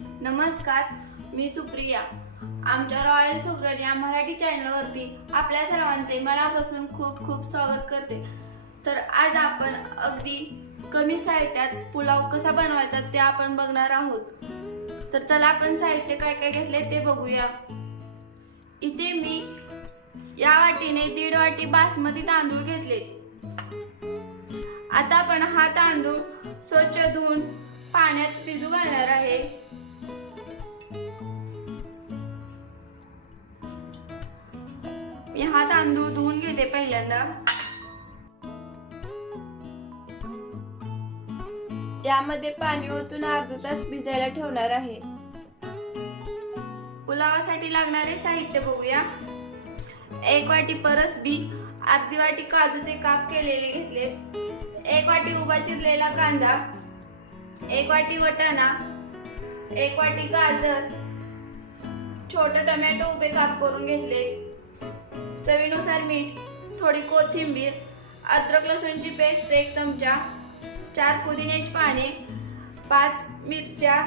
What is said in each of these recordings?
नमस्कार मी सुप्रिया. आमच्या रॉयल सुग्रण या मराठी चॅनलवरती आपल्या सर्वांचे मनापासून खूप खूप स्वागत करते. तर आज आपण अगदी कमी साहित्यात पुलाव कसा बनवायचा ते आपण बघणार आहोत. तर चला आपण साहित्य काय काय घेतले ते बघूया. इथे मी या वाटीने दीड वाटी बासमती तांदूळ घेतले. आता आपण हा तांदूळ स्वच्छ धुवून पाण्यात भिजू घालणार आहे. मी हा तांदूळ धुवून घेते पहिल्यांदा. यामध्ये पाणी ओतून अर्धा तास भिजायला ठेवणार आहे. पुलावासाठी लागणारे साहित्य बघूया. एक वाटी परस बी अर्धी वाटी काजूचे काप केलेले घेतले. एक वाटी उभा चिरलेला कांदा एक वाटी वटाणा एक वाटी गाजर छोटे टोमॅटो उभे काप करून घेतले. चवीनुसार मीठ थोडी कोथिंबीर अद्रक लसूणची पेस्ट एक चमचा चार पुदिन्याची पाने पाच मिरच्या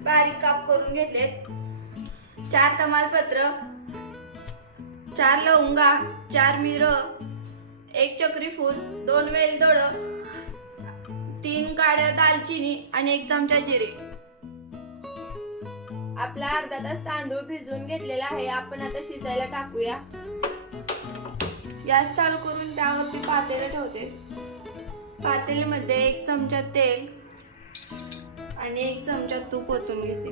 बारीक काप करून घेतलेत चार तमालपत्र चार लवंगा चार मिर एक चक्री फूल दोन वेलदोड तीन काड्या दालचिनी आणि एक चमचा जिरे. आपला अर्धा तास तांदूळ भिजवून घेतलेला आहे आपण आता शिजायला टाकूया. गॅस चालू करून त्यावरती पातेले ठेवते. पातेलीमध्ये एक चमचा तेल आणि एक चमचा तूप ओतून घेते.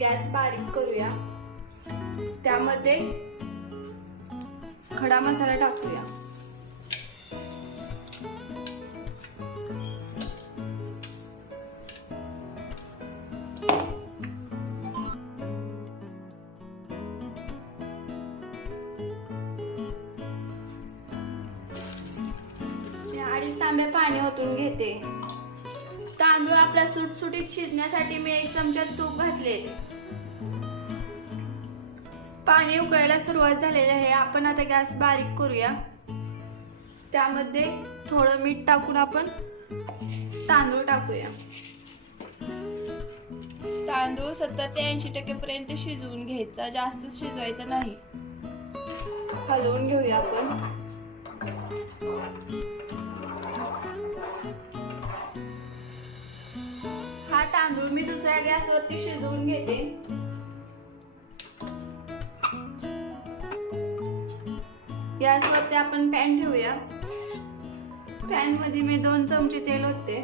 गॅस बारीक करूया. त्यामध्ये खडा मसाला टाकूया. तांबे पाणी ओतून घेते. तांदूळ आपला सुटसुटीत शिजण्यासाठी मी एक चमचा तूप घातले. पाणी उकळायला सुरुवात झालेली आहे. आपण आता गॅस बारीक करूया. त्यामध्ये थोडं मीठ टाकून आपण तांदूळ टाकूया. तांदूळ सत्तर ते ऐंशी टक्के पर्यंत शिजवून घ्यायचा. जास्त शिजवायचा नाही. हलवून घेऊया आपण. मी दुसऱ्या गॅसवरती शिजवून घेते. गॅसवरती आपण पॅन ठेवूया. पॅनमध्ये मी दोन चमचे तेल होते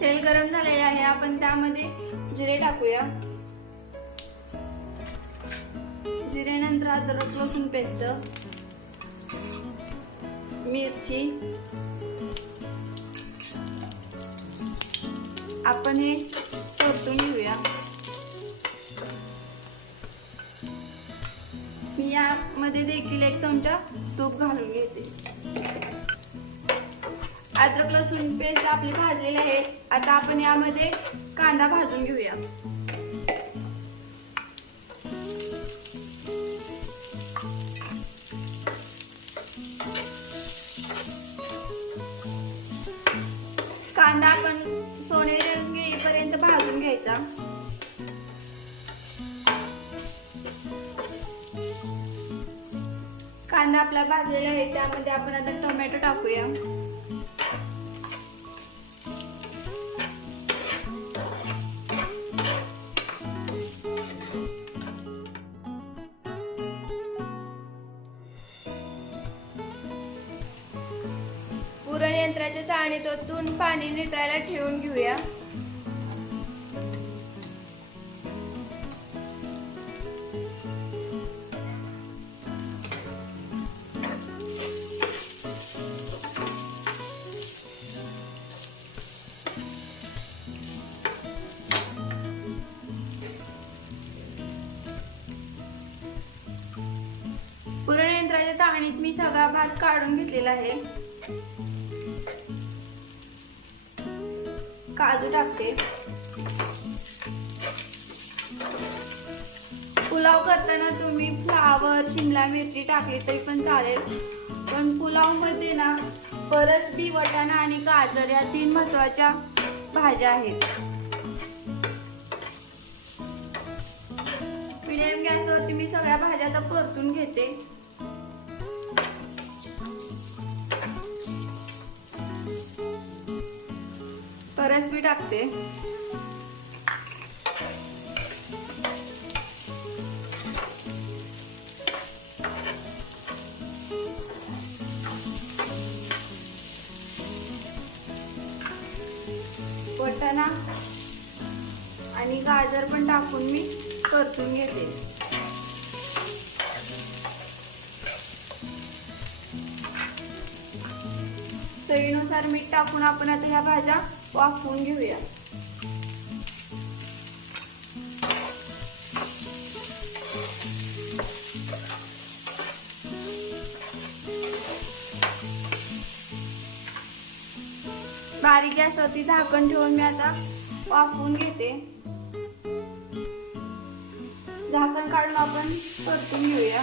तेल गरम झालेले आहे आपण त्यामध्ये जिरे टाकूया. जिरे नंतर अद्रक लसूण पेस्ट. मिरची. आपण हे परतून घेऊया. मी यामध्ये देखील एक चमचा तूप घालून घेते. अद्रक लसूण पेस्ट आपली भाजलेली आहे. आता आपण यामध्ये कांदा भाजून घेऊया. कांदा आपला भाजलेला आहे त्यामध्ये आपण आता टोमॅटो टाकूया. पुरण यंत्राच्या चाळणीतून पाणी नितळायला ठेवून घेऊया. यंत्राच्या मी सगळा भात काढून घेतलेला आहे. काजू टाकते. पुलाव करताना तुम्ही फ्लावर शिमला मिरची टाकली तरी पण चालेल. पण पुलावमध्ये ना परत बी वटाणा आणि गाजर या तीन महत्त्वाच्या भाज्या आहेत. मिडियम गॅसवरती मी सगळ्या भाज्या आता परतून घेते. परत मी टाकते. वटाणा आणि गाजर पण टाकून मी परतून घेते. चवीनुसार मीठ टाकून आपण आता ह्या भाज्या वाफवून घेऊया बारीक गॅसवरती झाकण ठेवून मी आता वाफवून घेते. झाकण काढून आपण परतून घेऊया.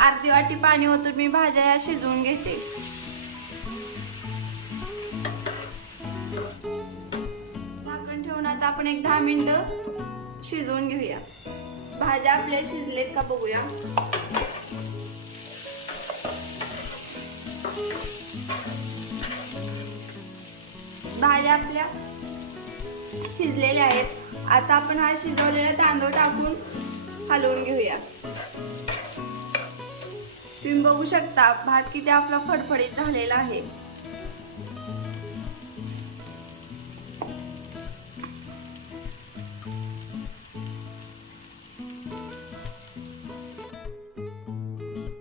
अर्धी वाटी पाणी ओतून मी भाज्या या शिजवून घेते. झाकण ठेवून आता आपण एक दहा मिनिटं शिजवून घेऊया. भाज्या आपल्या शिजलेत का बघूया. भाज्या आपल्या शिजलेल्या आहेत. आता आपण हा शिजवलेला तांदूळ टाकून हलवून घेऊया. तुम्ही बघू शकता भात किती आपला फडफडीत झालेला आहे.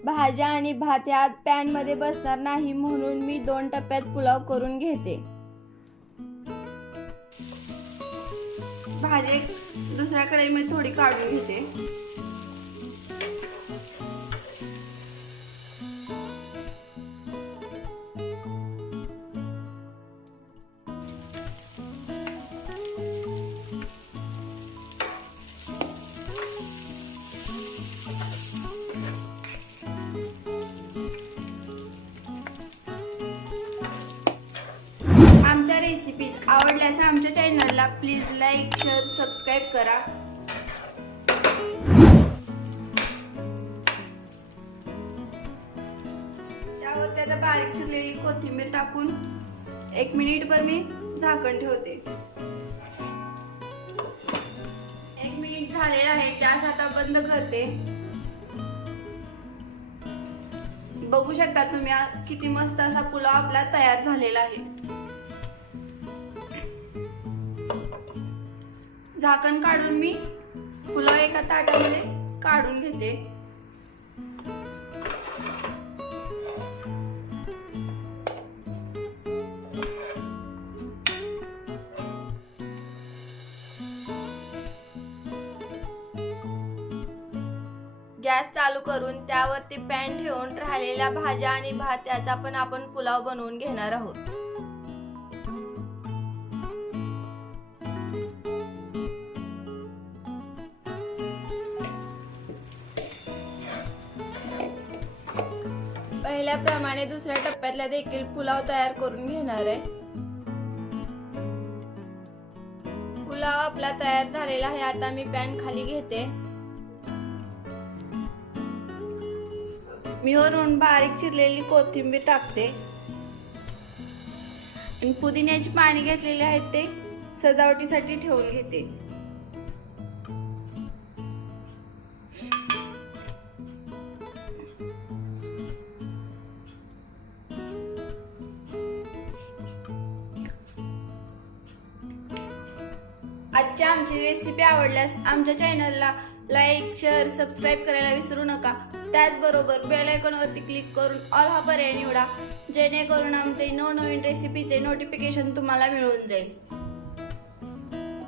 भाज्या आणि भात यात पॅनमध्ये बसणार नाही म्हणून मी दोन टप्प्यात पुलाव करून घेते. भाजी दुसऱ्याकडे मी थोडी काढून घेते. चॅनलला प्लीज लाईक शेअर सबस्क्राईब करा. त्यावर आता बारीक ठेवलेली कोथिंबीर टाकून एक मिनिटभर मी झाकण ठेवते. एक मिनिट झालेलं आहे गॅस आता बंद करते. बघू शकता तुम्ही किती मस्त असा पुलाव आपला तयार झालेला आहे. झाकण काढून मी पुलाव एका ताटामध्ये काढून घेते. गॅस चालू करून त्यावरती पॅन ठेवून राहिलेल्या भाज्या आणि भात याचा पण आपण पुलाव बनवून घेणार आहोत. पहिल्याप्रमाणे दुसऱ्या टप्प्यातला देखील पुलाव तयार करून घेणार आहे. पुलाव आपला तयार झालेला आहे. आता मी पॅन खाली घेते. मी वरून बारीक चिरलेली कोथिंबीर टाकते. आणि पुदिन्याची पाणी घेतलेली आहेत ते सजावटीसाठी ठेवून घेते. आजच्या आमची रेसिपी आवडल्यास आमच्या चॅनलला लाईक शेअर सबस्क्राईब करायला विसरू नका. त्याचबरोबर बेल आयकॉनवरती क्लिक करून ऑल हा पर्याय निवडा. जेणेकरून आमचे नवनवीन रेसिपीचे नोटिफिकेशन तुम्हाला मिळून जाईल.